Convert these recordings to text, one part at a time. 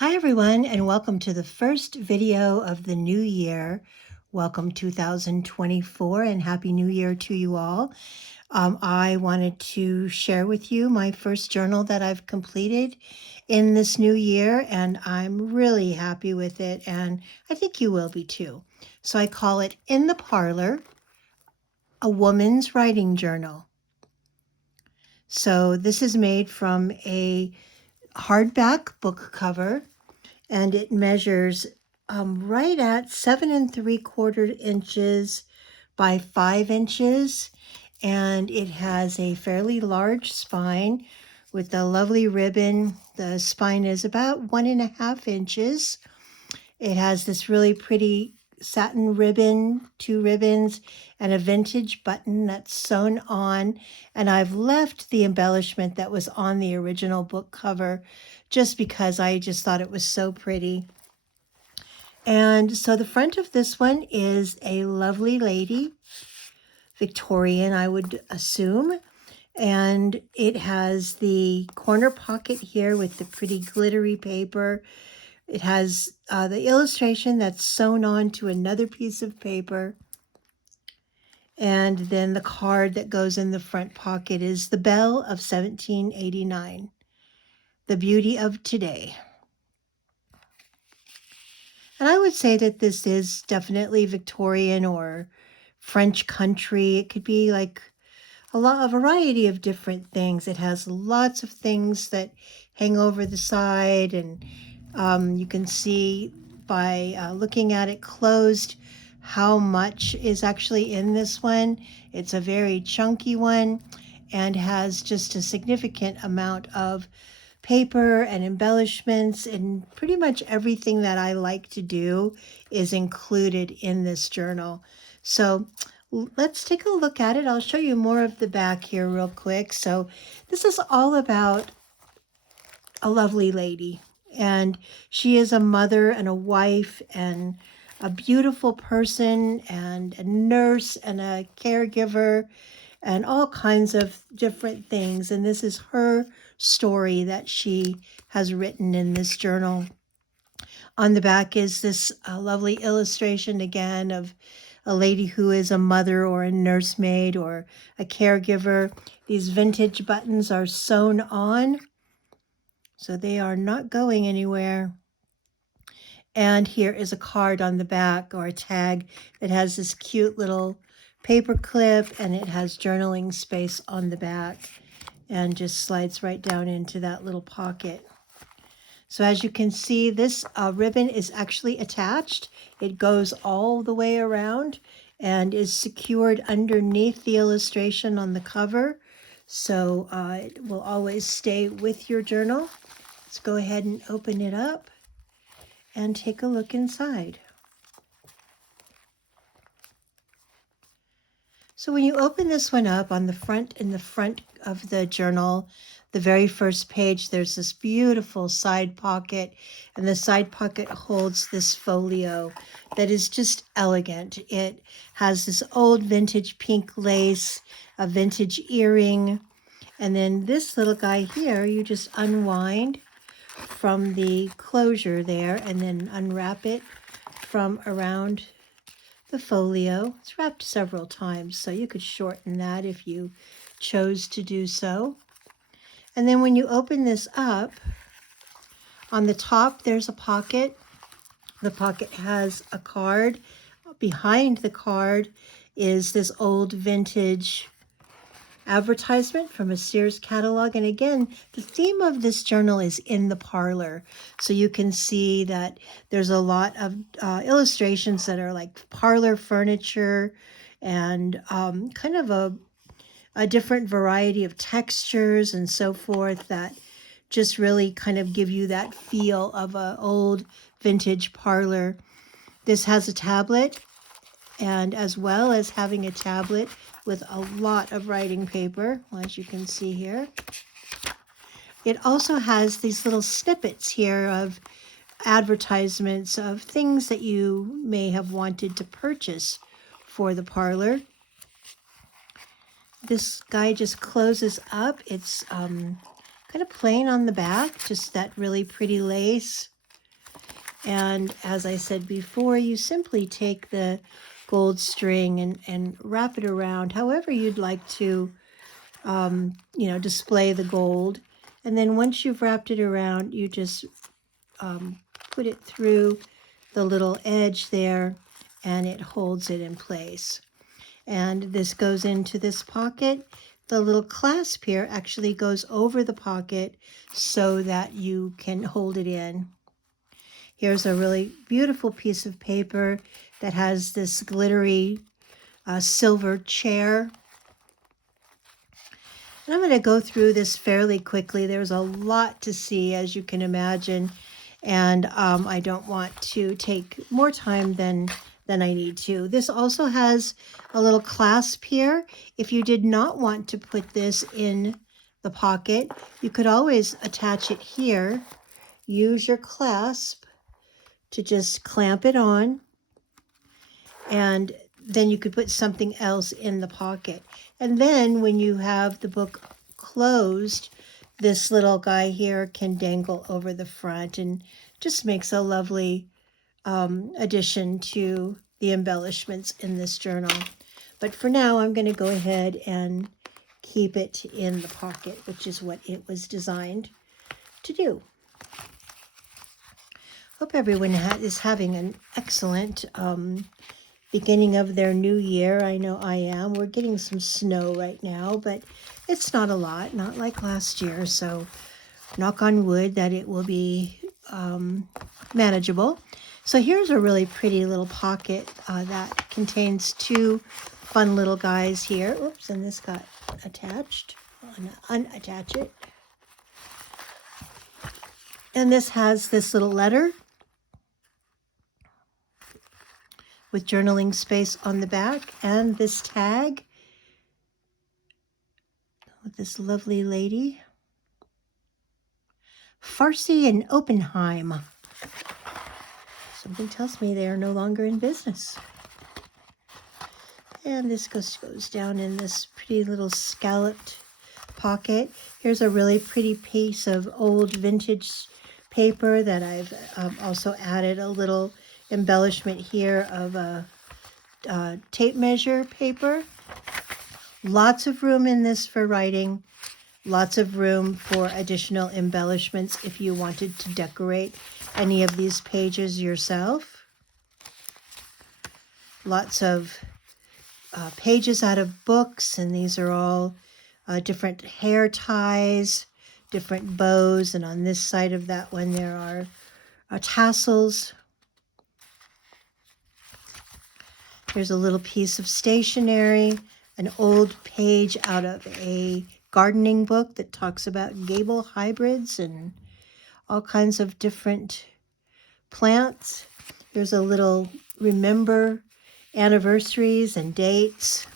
Hi everyone, and welcome to the first video of the new year. Welcome 2024 and Happy New Year to you all. I wanted to share with you my first journal that I've completed in this new year, and I'm really happy with it, and I think you will be too. So I call it In the Parlor, a woman's writing journal. So this is made from a hardback book cover, and it measures right at 7 3/4 inches by 5 inches, and it has a fairly large spine with a lovely ribbon. The spine is about 1.5 inches. It has this really pretty satin ribbon, 2 ribbons, and a vintage button that's sewn on. And I've left the embellishment that was on the original book cover just because I just thought it was so pretty. And so the front of this one is a lovely lady, Victorian, I would assume. And it has the corner pocket here with the pretty glittery paper. It has the illustration that's sewn on to another piece of paper. And then the card that goes in the front pocket is the bell of 1789, the beauty of today. And I would say that this is definitely Victorian or French country. It could be like a variety of different things. It has lots of things that hang over the side, and you can see by looking at it closed how much is actually in this one. It's a very chunky one and has just a significant amount of paper and embellishments, and pretty much everything that I like to do is included in this journal. So let's take a look at it. I'll show you more of the back here real quick. So this is all about a lovely lady, and she is a mother and a wife and a beautiful person and a nurse and a caregiver and all kinds of different things. And this is her story that she has written in this journal. On the back is this lovely illustration again of a lady who is a mother or a nursemaid or a caregiver. These vintage buttons are sewn on, so they are not going anywhere. And here is a card on the back, or a tag, that has this cute little paper clip, and it has journaling space on the back and just slides right down into that little pocket. So as you can see, this ribbon is actually attached. It goes all the way around and is secured underneath the illustration on the cover. So it will always stay with your journal. Let's go ahead and open it up and take a look inside. So when you open this one up, on the front, in the front of the journal, the very first page, there's this beautiful side pocket, and the side pocket holds this folio that is just elegant. It has this old vintage pink lace, a vintage earring, and then this little guy here, you just unwind from the closure there and then unwrap it from around the folio. It's wrapped several times, so you could shorten that if you chose to do so. And then when you open this up, on the top there's a pocket. The pocket has a card. Behind the card is this old vintage advertisement from a Sears catalog. And again, the theme of this journal is in the parlor. So you can see that there's a lot of illustrations that are like parlor furniture and kind of a different variety of textures and so forth that just really kind of give you that feel of an old vintage parlor. This has a tablet, and as well as having a tablet with a lot of writing paper, as you can see here, it also has these little snippets here of advertisements of things that you may have wanted to purchase for the parlor. This guy just closes up. It's kind of plain on the back, just that really pretty lace. And as I said before, you simply take the gold string and wrap it around however you'd like to, display the gold. And then once you've wrapped it around, you just put it through the little edge there, and it holds it in place. And this goes into this pocket. The little clasp here actually goes over the pocket so that you can hold it in. Here's a really beautiful piece of paper that has this glittery silver chair. And I'm going to go through this fairly quickly. There's a lot to see, as you can imagine, and I don't want to take more time than I need to. This also has a little clasp here. If you did not want to put this in the pocket, you could always attach it here. Use your clasp to just clamp it on, and then you could put something else in the pocket. And then when you have the book closed, this little guy here can dangle over the front and just makes a lovely addition to the embellishments in this journal. But for now, I'm going to go ahead and keep it in the pocket, which is what it was designed to do. Hope everyone is having an excellent beginning of their new year. I know I am. We're getting some snow right now, but it's not a lot, not like last year. So knock on wood that it will be manageable. So here's a really pretty little pocket that contains two fun little guys here. Oops, and this got attached. Unattach it. And this has this little letter with journaling space on the back, and this tag with this lovely lady. Farsi and Oppenheim. Something tells me they are no longer in business. And this goes down in this pretty little scalloped pocket. Here's a really pretty piece of old vintage paper that I've also added a little embellishment here of a tape measure paper. Lots of room in this for writing. Lots of room for additional embellishments if you wanted to decorate any of these pages yourself. Lots of pages out of books, and these are all different hair ties, different bows, and on this side of that one there are tassels. Here's a little piece of stationery, an old page out of a gardening book that talks about gable hybrids and all kinds of different plants. There's a little remember anniversaries and dates.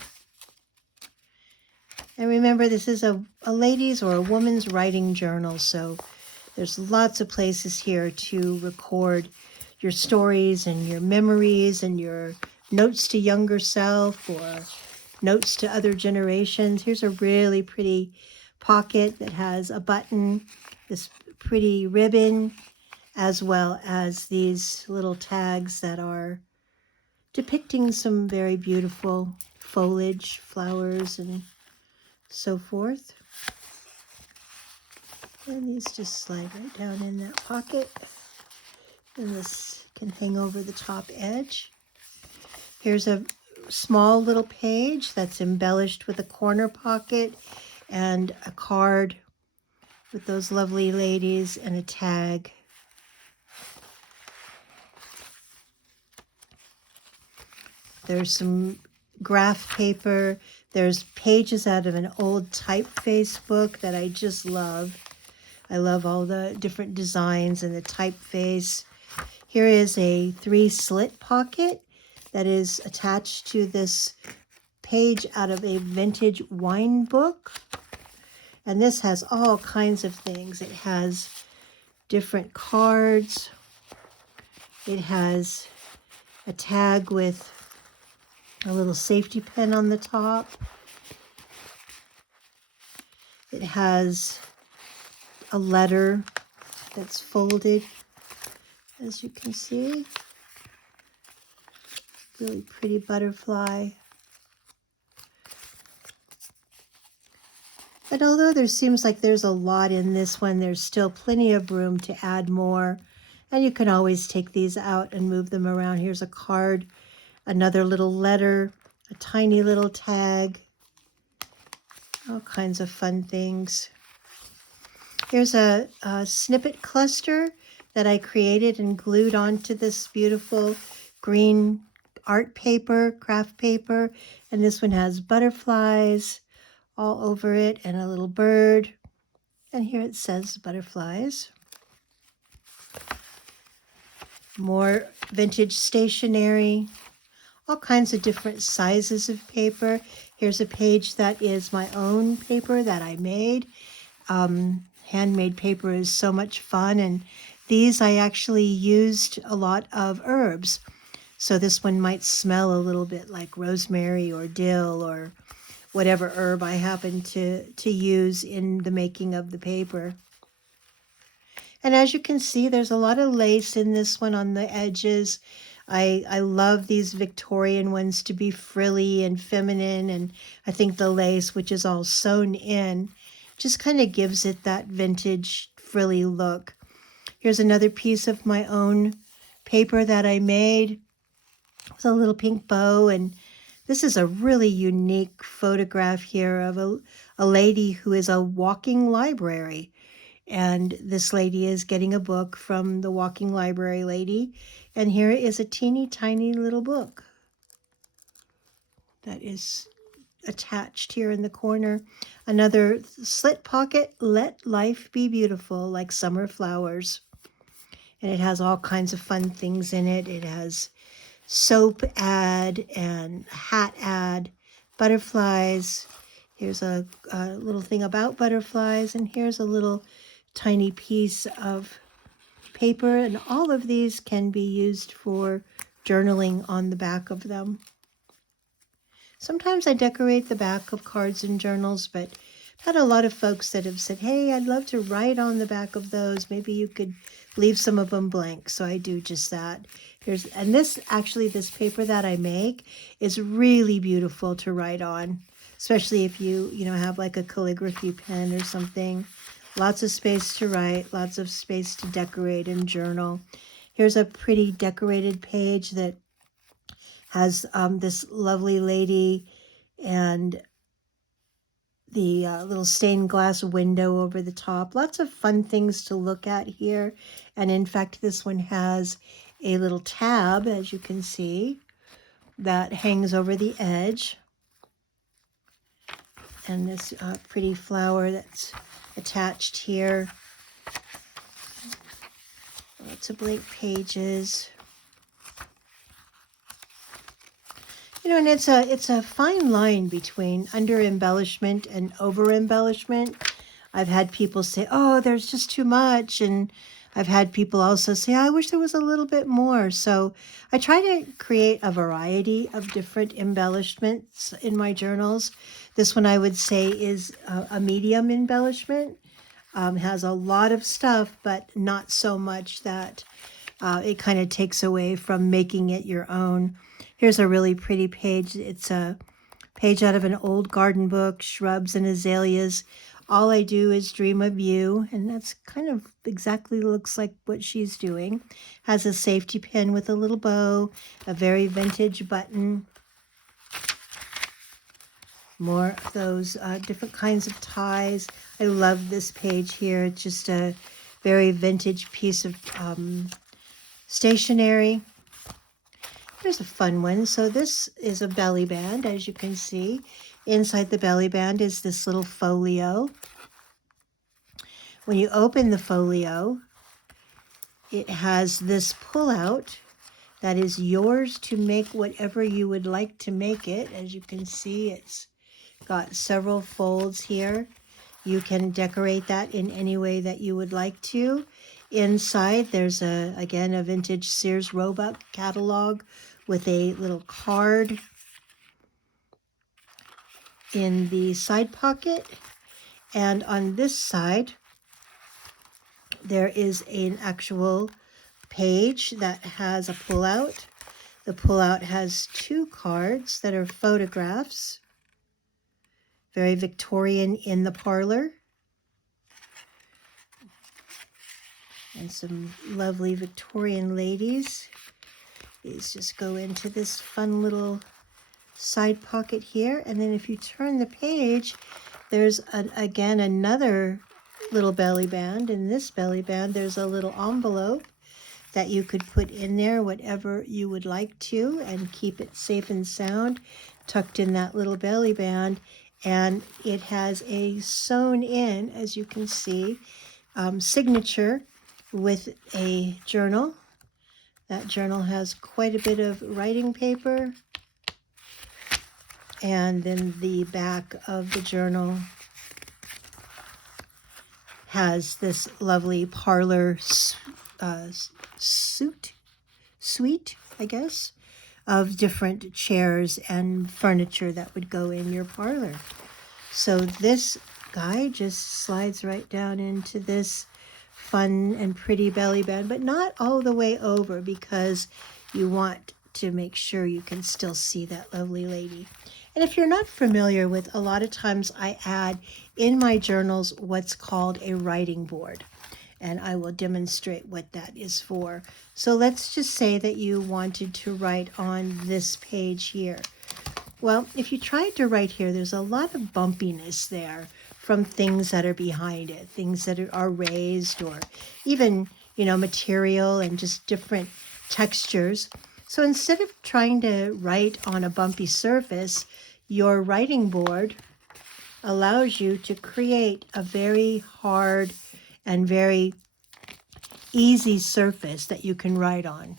And remember, this is a lady's or a woman's writing journal, so there's lots of places here to record your stories and your memories and your notes to younger self or notes to other generations. Here's a really pretty pocket that has a button, this pretty ribbon, as well as these little tags that are depicting some very beautiful foliage, flowers, and so forth. And these just slide right down in that pocket. And this can hang over the top edge. Here's a small little page that's embellished with a corner pocket and a card with those lovely ladies and a tag. There's some graph paper. There's pages out of an old typeface book that I just love. I love all the different designs and the typeface. Here is a 3-slit pocket that is attached to this page out of a vintage wine book. And this has all kinds of things. It has different cards. It has a tag with a little safety pin on the top. It has a letter that's folded as you can see. Really pretty butterfly. But although there seems like there's a lot in this one, there's still plenty of room to add more. And you can always take these out and move them around. Here's a card, another little letter, a tiny little tag, all kinds of fun things. Here's a snippet cluster that I created and glued onto this beautiful green art paper, craft paper. And this one has butterflies all over it and a little bird. And here it says butterflies. More vintage stationery, all kinds of different sizes of paper. Here's a page that is my own paper that I made. Handmade paper is so much fun, and these I actually used a lot of herbs. So this one might smell a little bit like rosemary or dill or whatever herb I happen to use in the making of the paper. And as you can see, there's a lot of lace in this one on the edges. I love these Victorian ones to be frilly and feminine, and I think the lace, which is all sewn in, just kind of gives it that vintage frilly look. Here's another piece of my own paper that I made with a little pink bow, and this is a really unique photograph here of a lady who is a walking library. And this lady is getting a book from the walking library lady. And here is a teeny tiny little book that is attached here in the corner. Another slit pocket, Let Life Be Beautiful, like summer flowers. And it has all kinds of fun things in it. It has soap ad and hat ad, butterflies. Here's a little thing about butterflies, and here's a little tiny piece of paper, and all of these can be used for journaling on the back of them. Sometimes I decorate the back of cards and journals, but I've had a lot of folks that have said, hey, I'd love to write on the back of those. Maybe you could leave some of them blank. So I do just that. And this paper that I make is really beautiful to write on, especially if you have like a calligraphy pen or something. Lots of space to write, lots of space to decorate and journal. Here's a pretty decorated page that has this lovely lady and the little stained glass window over the top. Lots of fun things to look at here. And in fact, this one has a little tab, as you can see, that hangs over the edge. And this pretty flower that's attached here. Lots of blank pages. And it's a fine line between under embellishment and over embellishment. I've had people say, oh, there's just too much. And I've had people also say, I wish there was a little bit more. So I try to create a variety of different embellishments in my journals. This one I would say is a medium embellishment. Has a lot of stuff, but not so much that it kind of takes away from making it your own. Here's a really pretty page. It's a page out of an old garden book, Shrubs and Azaleas. All I do is dream of you. And that's kind of exactly looks like what she's doing. Has a safety pin with a little bow, a very vintage button. More of those different kinds of ties. I love this page here. It's just a very vintage piece of stationery. Here's a fun one. So this is a belly band, as you can see. Inside the belly band is this little folio. When you open the folio, it has this pull-out that is yours to make whatever you would like to make it. As you can see, it's got several folds here. You can decorate that in any way that you would like to. Inside, there's again a vintage Sears Roebuck catalog with a little card in the side pocket. And on this side, there is an actual page that has a pullout. The pullout has 2 cards that are photographs. Very Victorian in the parlor. And some lovely Victorian ladies. These just go into this fun little side pocket here. And then if you turn the page, there's again another little belly band. In this belly band, there's a little envelope that you could put in there whatever you would like to and keep it safe and sound, tucked in that little belly band. And it has a sewn in, as you can see, signature with a journal. That journal has quite a bit of writing paper. And then the back of the journal has this lovely parlor suite, I guess, of different chairs and furniture that would go in your parlor. So this guy just slides right down into this fun and pretty belly band, but not all the way over because you want to make sure you can still see that lovely lady. And if you're not familiar with, a lot of times I add in my journals what's called a writing board. And I will demonstrate what that is for. So let's just say that you wanted to write on this page here. Well, if you tried to write here, there's a lot of bumpiness there from things that are behind it, things that are raised or even, material and just different textures. So instead of trying to write on a bumpy surface, your writing board allows you to create a very hard and very easy surface that you can write on.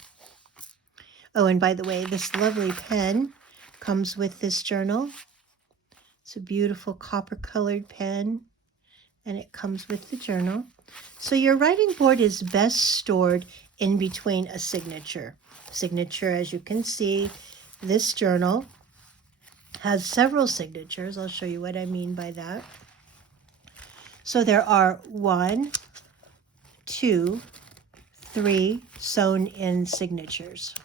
Oh, and by the way, this lovely pen comes with this journal. It's a beautiful copper-colored pen, and it comes with the journal. So your writing board is best stored in between a signature. Signature, as you can see, this journal has several signatures. I'll show you what I mean by that. So there are 1, 2, 3 sewn in signatures.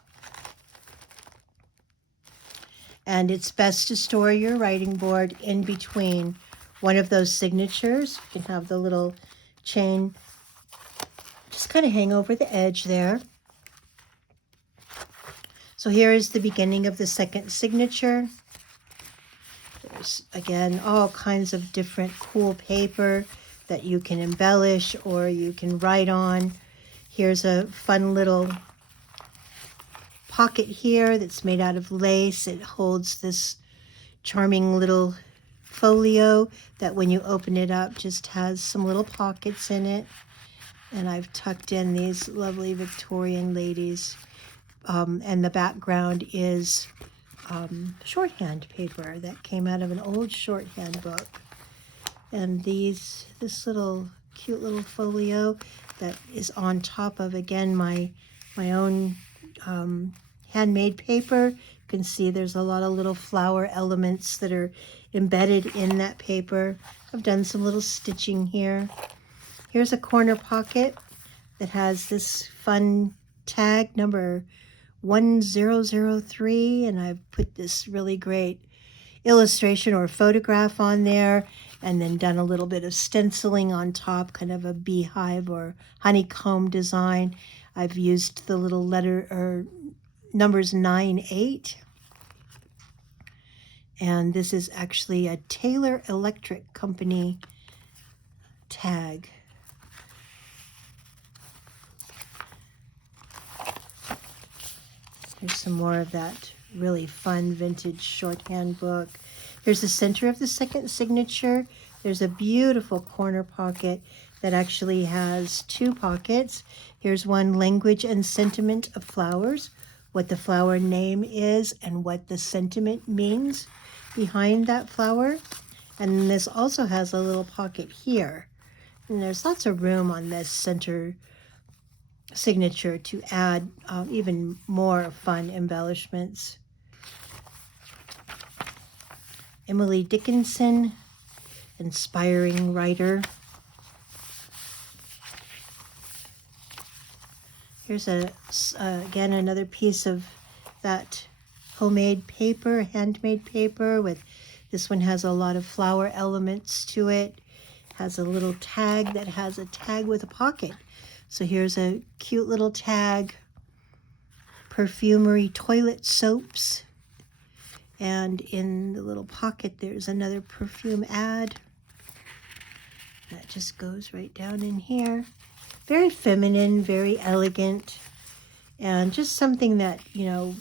And it's best to store your writing board in between one of those signatures. You can have the little chain just kind of hang over the edge there. So here is the beginning of the second signature. There's, again, all kinds of different cool paper that you can embellish or you can write on. Here's a fun little pocket here that's made out of lace. It holds this charming little folio that when you open it up just has some little pockets in it. And I've tucked in these lovely Victorian ladies. And the background is shorthand paper that came out of an old shorthand book. And this little cute little folio that is on top of, again, my own handmade paper. You can see there's a lot of little flower elements that are embedded in that paper. I've done some little stitching here. Here's a corner pocket that has this fun tag number 1003, and I've put this really great illustration or photograph on there and then done a little bit of stenciling on top, kind of a beehive or honeycomb design. I've used the little letter or numbers 9, 8. And this is actually a Taylor Electric Company tag. There's some more of that really fun vintage shorthand book. Here's the center of the second signature. There's a beautiful corner pocket that actually has 2 pockets. Here's one, language and sentiment of flowers, what the flower name is and what the sentiment means behind that flower. And this also has a little pocket here. And there's lots of room on this center signature to add even more fun embellishments. Emily Dickinson, inspiring writer. Here's again, another piece of that homemade paper, handmade paper. With this one has a lot of flower elements to it. Has a little tag that has a tag with a pocket. So here's a cute little tag. Perfumery toilet soaps. And in the little pocket, there's another perfume ad. That just goes right down in here. Very feminine, very elegant, and just something that, you know,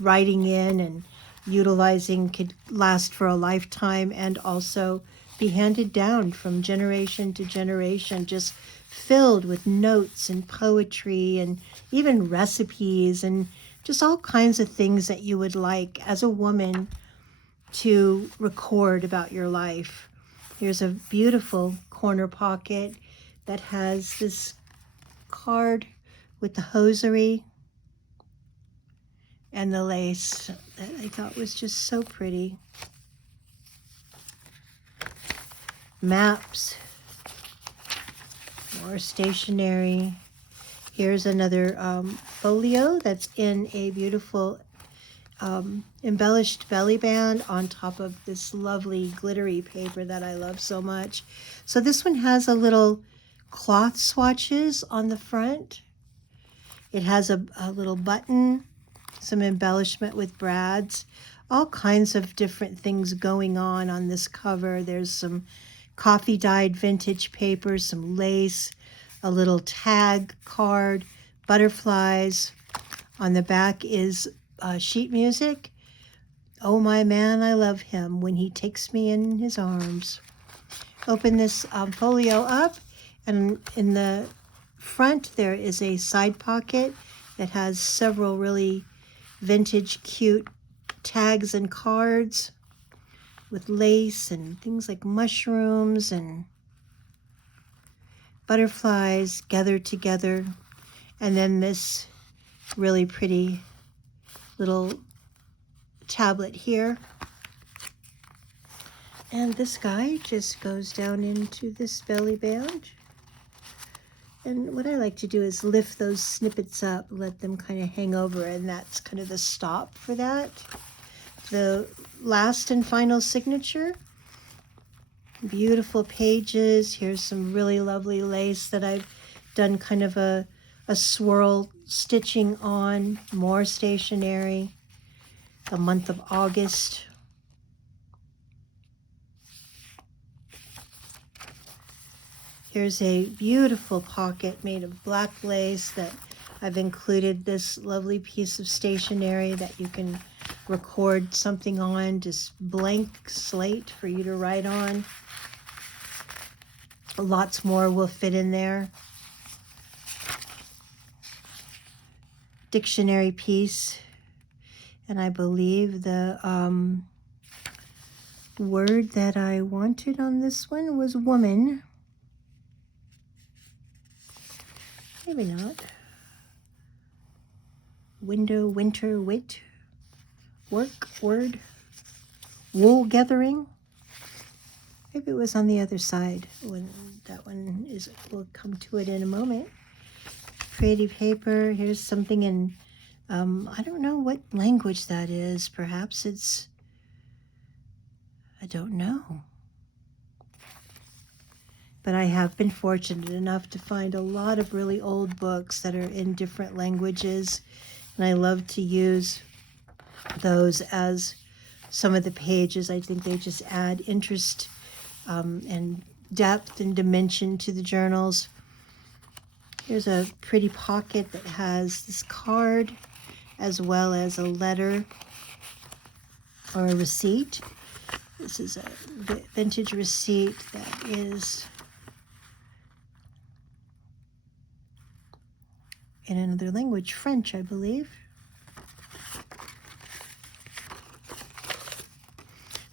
writing in and utilizing could last for a lifetime and also be handed down from generation to generation, just filled with notes and poetry and even recipes and just all kinds of things that you would like as a woman to record about your life. Here's a beautiful corner pocket that has this card with the hosiery and the lace that I thought was just so pretty. Maps, more stationery. Here's another folio that's in a beautiful embellished belly band on top of this lovely glittery paper that I love so much. So this one has a little cloth swatches on the front. It has a little button, some embellishment with brads, all kinds of different things going on this cover. There's some coffee dyed vintage paper, some lace, a little tag card, butterflies. On the back is sheet music. Oh my man, I love him when he takes me in his arms. Open this folio up, and in the front there is a side pocket that has several really vintage cute tags and cards with lace and things like mushrooms and butterflies gathered together. And then this really pretty little tablet here. And this guy just goes down into this belly band. And what I like to do is lift those snippets up, let them kind of hang over, and that's kind of the stop for that. The last and final signature. Beautiful pages. Here's some really lovely lace that I've done kind of a swirl stitching on. More stationery. The month of August. Here's a beautiful pocket made of black lace that I've included this lovely piece of stationery that you can record something on, just blank slate for you to write on. Lots more will fit in there. Dictionary piece. And I believe the word that I wanted on this one was woman. Maybe not. Window, winter, wit, work, word, wool gathering. Maybe it was on the other side. When that one is, we'll come to it in a moment. Pretty paper. Here's something in, I don't know what language that is. Perhaps it's, I don't know. But I have been fortunate enough to find a lot of really old books that are in different languages. And I love to use those as some of the pages. I think they just add interest and depth and dimension to the journals. Here's a pretty pocket that has this card as well as a letter or a receipt. This is a vintage receipt that is in another language, French, I believe.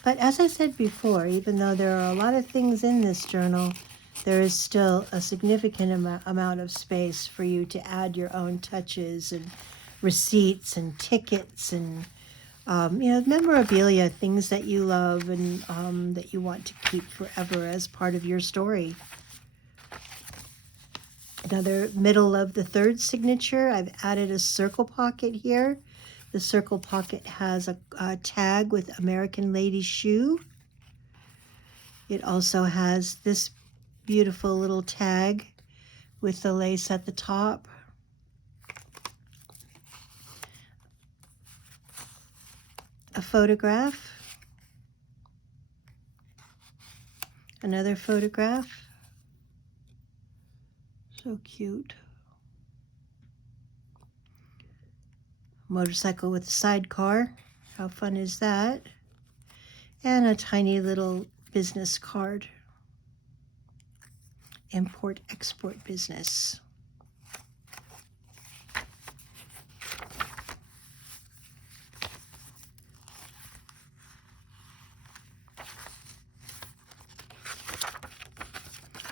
But as I said before, even though there are a lot of things in this journal, there is still a significant amount of space for you to add your own touches and receipts and tickets and memorabilia, things that you love and that you want to keep forever as part of your story. Another middle of the third signature, I've added a circle pocket here. The circle pocket has a tag with American Lady Shoe. It also has this beautiful little tag with the lace at the top. A photograph. Another photograph. So cute. Motorcycle with a sidecar. How fun is that? And a tiny little business card. Import-export business.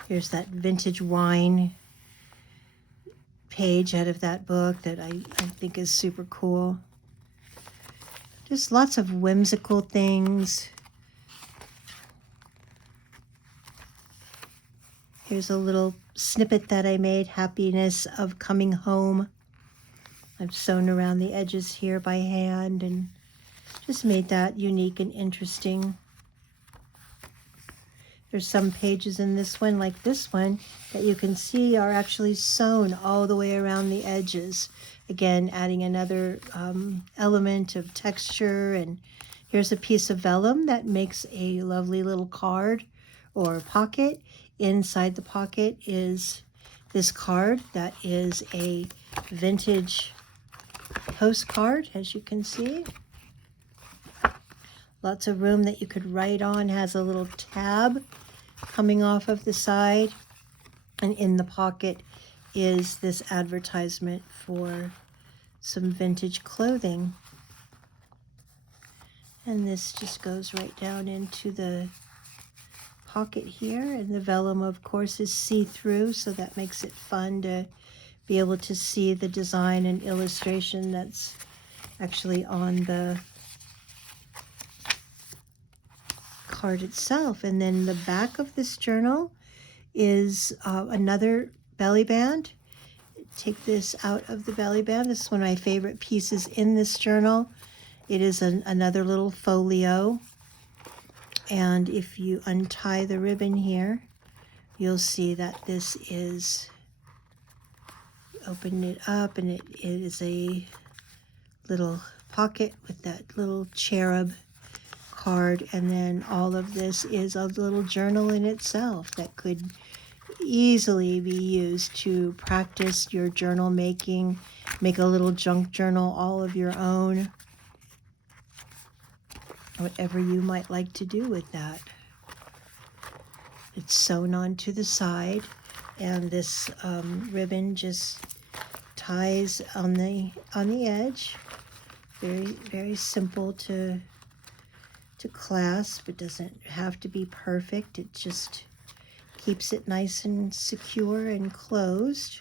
Here's that vintage wine page out of that book that I think is super cool. Just lots of whimsical things. Here's a little snippet that I made, Happiness of Coming Home. I've sewn around the edges here by hand and just made that unique and interesting. There's some pages in this one, like this one, that you can see are actually sewn all the way around the edges. Again, adding another element of texture. And here's a piece of vellum that makes a lovely little card or pocket. Inside the pocket is this card that is a vintage postcard, as you can see. Lots of room that you could write on. Has a little tab coming off of the side. And in the pocket is this advertisement for some vintage clothing. And this just goes right down into the pocket here. And the vellum, of course, is see-through, so that makes it fun to be able to see the design and illustration that's actually on the card itself. And then the back of this journal is another belly band. Take this out of the belly band. This is one of my favorite pieces in this journal. It is another little folio. And if you untie the ribbon here, you'll see that this is, open it up, and it is a little pocket with that little cherub card. And then all of this is a little journal in itself that could easily be used to practice your journal making. Make a little junk journal all of your own. Whatever you might like to do with that. It's sewn onto the side, and this ribbon just ties on the edge. Very simple to clasp. It doesn't have to be perfect. It just keeps it nice and secure and closed.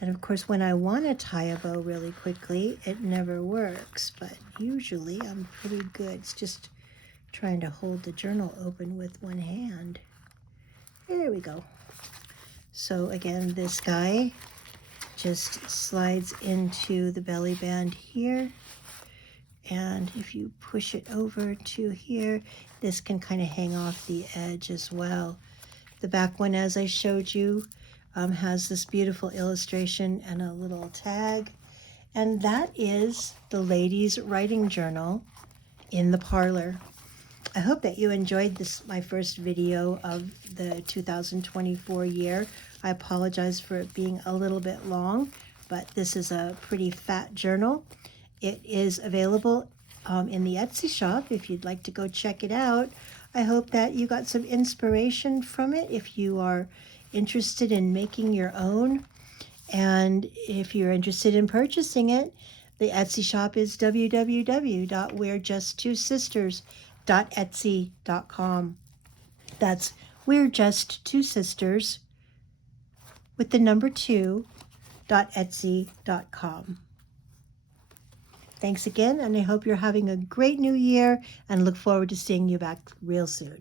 And of course, when I want to tie a bow really quickly, it never works, but usually I'm pretty good. It's just trying to hold the journal open with one hand. There we go. So again, this guy just slides into the belly band here. And if you push it over to here, this can kind of hang off the edge as well. The back one, as I showed you, has this beautiful illustration and a little tag. And that is the ladies' writing journal in the Parlor. I hope that you enjoyed this, my first video of the 2024 year. I apologize for it being a little bit long, but this is a pretty fat journal. It is available in the Etsy shop if you'd like to go check it out. I hope that you got some inspiration from it if you are interested in making your own. And if you're interested in purchasing it, the Etsy shop is www.we'rejusttwosisters.etsy.com. That's We're Just Two Sisters with the number 2.etsy.com. Thanks again, and I hope you're having a great new year, and look forward to seeing you back real soon.